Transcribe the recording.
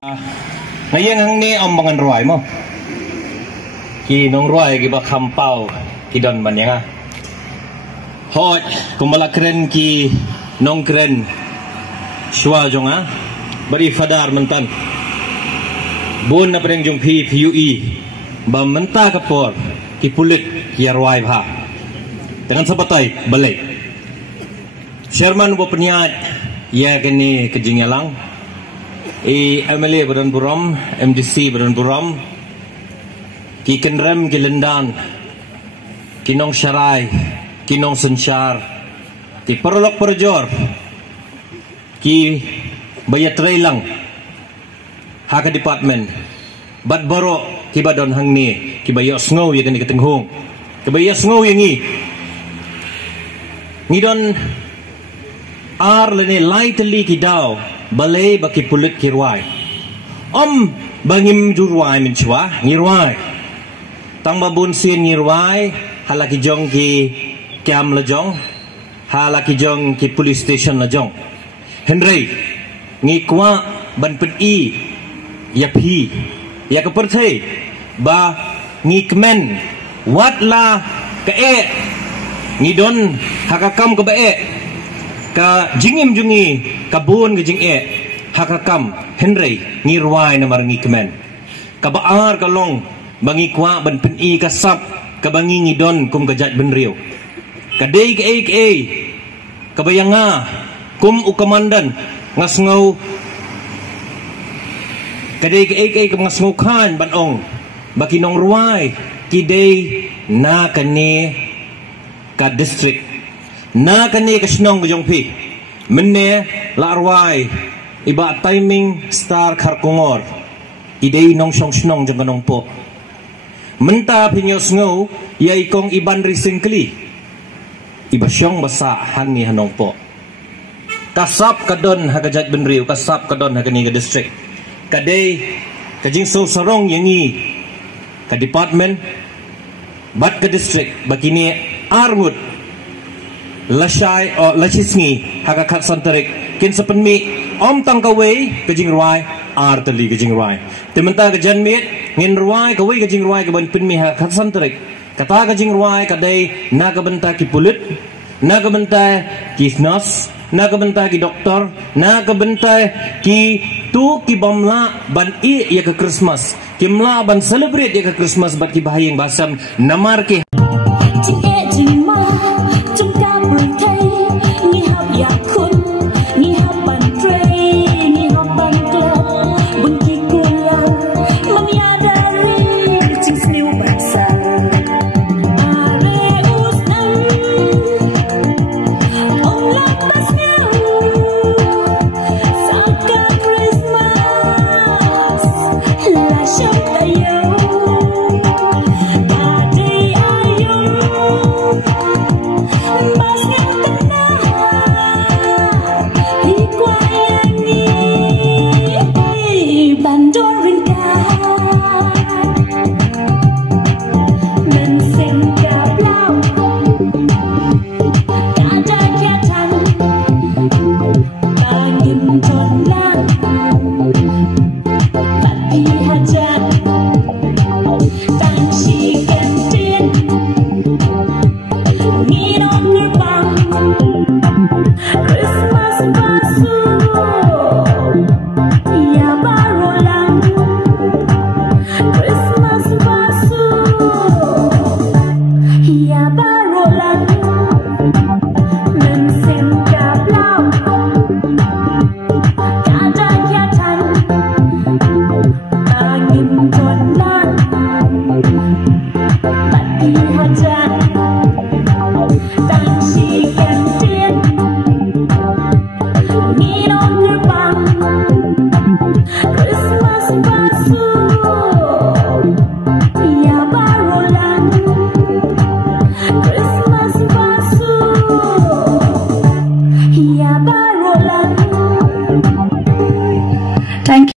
Ngayon ang ni ang mga ruay mo. Ki nong ruay ki ba kampaw ki don man nga. Hot kumalakren ki nong kren shwa jong ha. Bari fadar mentan. Bun na preng jong PUE ba menta kapor ki pulit ki ruay ha. Dengan sabatay balik. Sherman bo peniat ya kini kejingalang. MLA Badan Buram, MDC Badan Buram, ki Kenrem ki Lendan, ki Nong Syarai, ki Nong Sensyar, ki Perlok Perjor, ki Bayat Reilang, haka department, Bad Baro ki Badon Hangni, ki Bayok Snow ya kani ketenghung, ki Bayok Snow yang ni don ar lene lightly ki daw. Balai baki pulut kirwai. Bangim jurwai menchwa ngirwai. Tang babun sin ngirwai halaki jong ki kiam lejong halaki jong ki police station lejong. Henry ngikwa ban pedi yapi ya kepertai ba ngikmen watla ke ngidon hakakam ke bae ka jingim jungi kabun ke jing hakakam Henry ngirwai na marangi kemen kabaar kalong bangi kwa ban peni kasap kabangi ngidon kum gajat benriu kadai ke kabayanga kum ukamandan ngasngau kadai ke ngasngau khan banong baki nong ruai kidai na kane ka district na kani kasnong gajong pi menne larwai iba timing star kharkungor idei nong song snong jang kanong po menta pinyos ngo yai kong iban risingkli iba syong basa hani hanong po kasap kadon hagajat benriu kasap kadon hagani ga district kadai kajing so sarong yangi ka department bat ka district bakini armut Lasai o lasisngi hakakat santarik kin sepenmi tang kawai kejing ruai arteli kejing ruai tementa kejan mit ngin ruai kawai kejing ruai ke ban penmi hakakat santarik kata kejing ruai kadai na kabenta ki pulit na kabenta ki nurse na kabenta ki doktor na kabenta ki tu ki bamla ban ya ke Christmas kimla ban celebrate ya ke Christmas bat ki bahayang basam namar ke